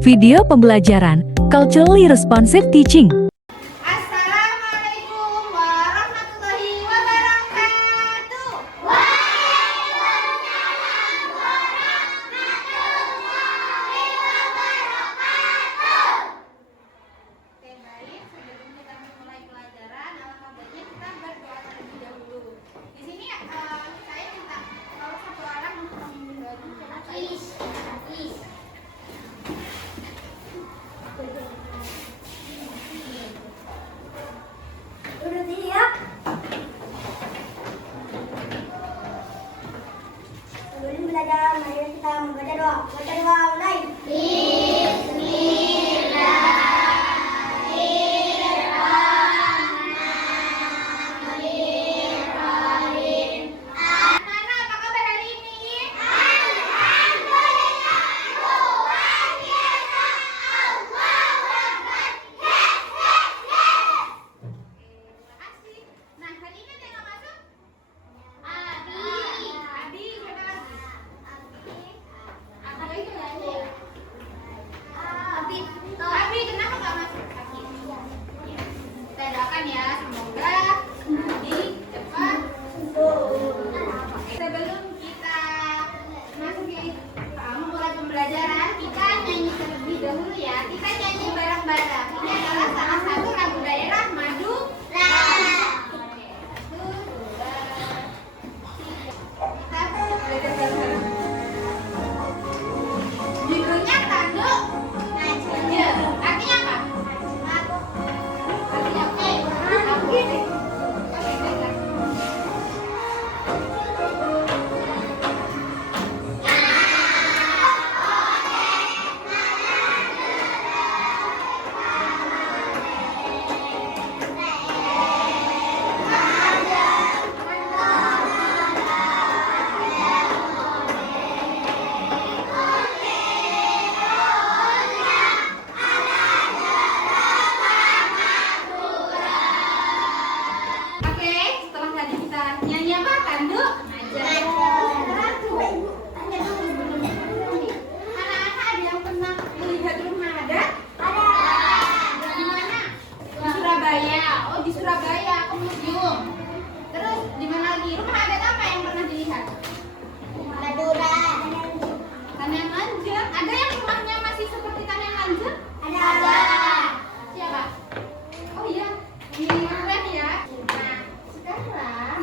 Video pembelajaran Culturally Responsive Teaching. Assalamualaikum warahmatullahi wabarakatuh. Waalaikumsalam warahmatullahi wabarakatuh. Oke, baik. Sebelum kita memulai pelajaran, alangkah baiknya kita berdoa terlebih dahulu. Di sini saya minta kalau satu orang untuk memimpin baju. Please. Udah sini ya. Sebelum belajar, mari kita membaca doa. Baca doa mulai. Nana, apa kabar hari ini? Nah, hari ini ada yang masuk? Abi, siapa lagi? Abi itu lagi. Abi, kenapa nggak masuk? Abi. Ya. Kita doakan ya, semoga Abi cepat sembuh. Sebelum kita memulai pembelajaran, kita nyanyi terlebih dahulu ya. Kita nyanyi bareng-bareng. Ini adalah salah satu lagu daerah Madura. Judulnya tanduk naja. Artinya apa? Artinya oke. Baiklah. Oke, setelah tadi kita nyanyi apa? Tanduk naja. Anak-anak ada yang pernah melihat rumah adat? Ada. Di mana? Di Surabaya. Oh, di Surabaya ke museum. Terus di mana lagi? Rumah adat apa yang pernah dilihat? Madura. Tanah Lanjut. Ada yang rumahnya masih seperti Tanah Lanjut? Ada. Siapa? Oh iya, ini keren ya. Nah, sekarang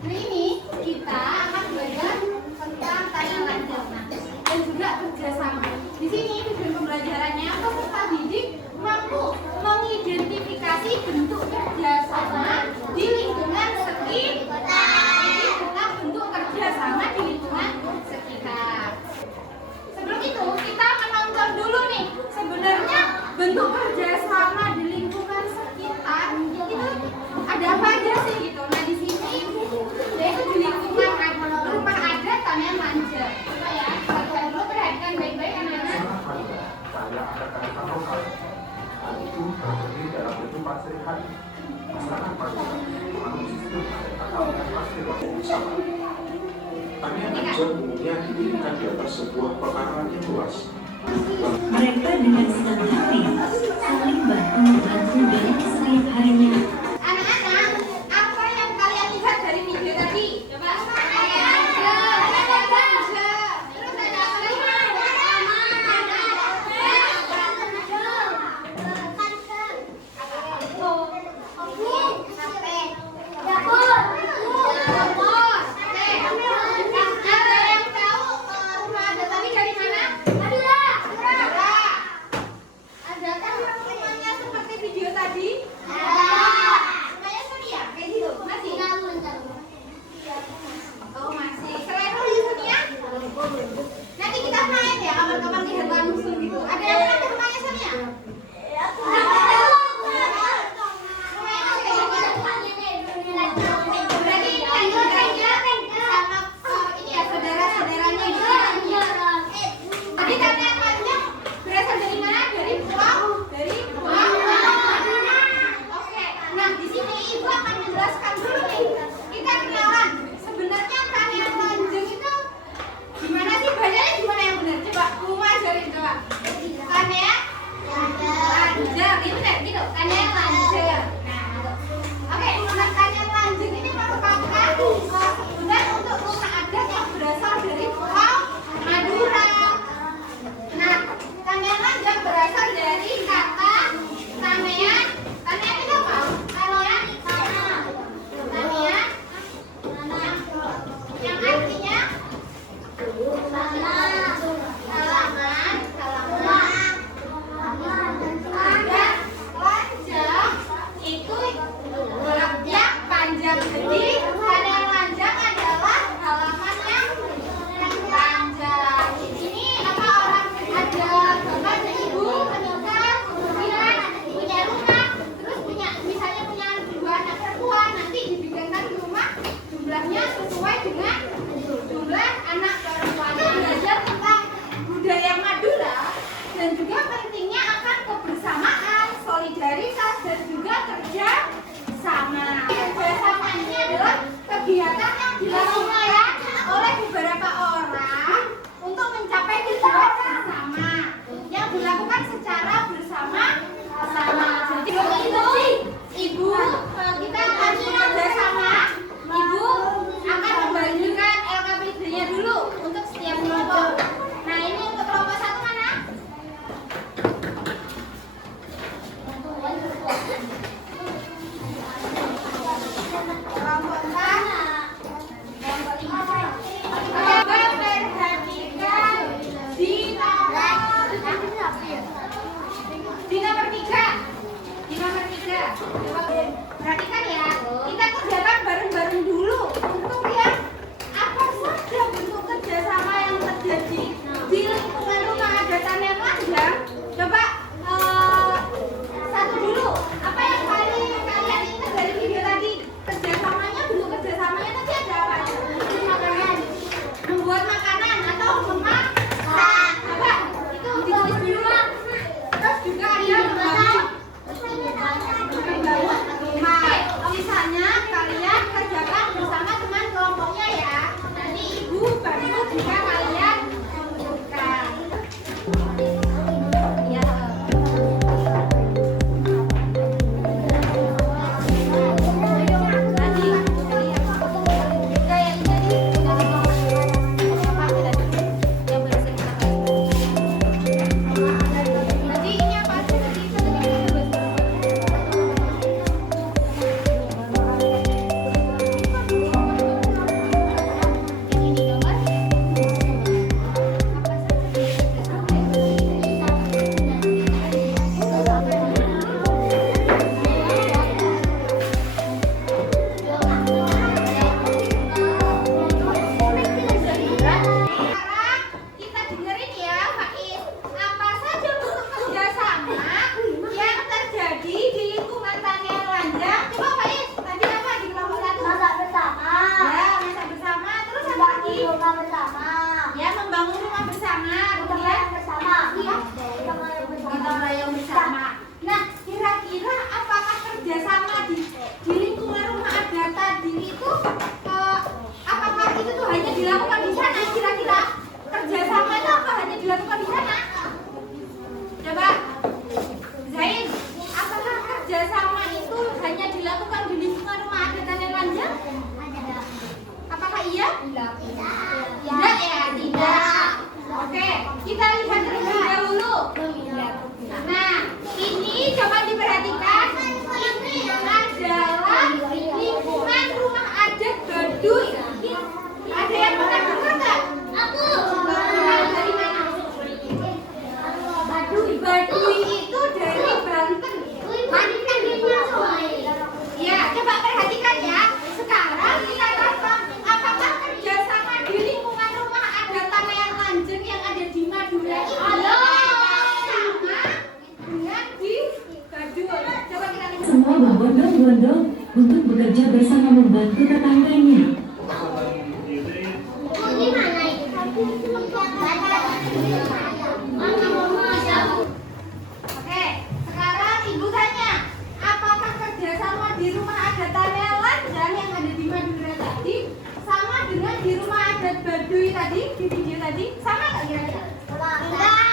hari ini kita akan belajar tentang Tanah Lanjut. Nah, dan juga kerjasama. Di sini tujuan pembelajarannya peserta didik mampu mengidentifikasi bentuk kerjasama di lingkungan sekitar. Jadi tentang bentuk kerjasama di lingkungan sekitar. Sebelum itu kita akan nonton dulu nih sebenarnya bentuk kerjasama di lingkungan sekitar itu ada apa aja sih gitu. Nah di sini yaitu di lingkungan rumah adat Tanah Lanjut. Coba ya, kita dulu perhatikan baik-baik anak-anak. Saya ada kaitan lokal. Hal itu terjadi dalam bentuk pasir hari. Masyarakat manusia atau pasir waktu bersama. Tanah Lanjut umumnya didirikan di atas sebuah pekarangan yang luas. Mereka dengan senang hati saling bantu-membantu dalam setiap harinya. Anak-anak, apa yang kalian lihat dari video tadi? Coba. Terus ada apa lagi? Ada yang tahu rumah adat tadi dari mana? Madura. Adakah yang rumahnya seperti video tadi? rumah bersama. Ya, membangun rumah bersama. Gotong royong bersama. Gotong royong bersama. Gotong royong bersama. Nah, kira-kira apakah kerjasama di lingkungan rumah adat tadi itu apakah itu tuh hanya dilakukan di sana? Kira-kira kerjasama itu apa hanya dilakukan di sana? Coba, Zain, apakah kerjasama itu hanya dilakukan di lingkungan rumah adat yang lanjut? Apakah iya? Tidak ya, tidak. Oke, kita lihat terlebih dahulu. Nah, ini coba diperhatikan. Ini adalah lingkungan rumah adat Baduy. Ada yang pernah dengar nggak? Aku. Dari mana? Baduy itu dari Banten. Ya, coba perhatikan ya. Sekarang kita lihat apakah kerjasama di lingkungan rumah adat Tanean Lanjeng yang ada di Madura ini sama dengan di Baduy. Coba kita lihat. Semua berbondong-bondong untuk bekerja bersama membantu tetangganya. Oke, sekarang ibu tanya, apakah kerjasama di rumah adat Tanean Lanjeng yang ada di Madura tadi sama dengan di rumah adat Baduy tadi di video tadi? Sama nggak kira-kira? Enggak.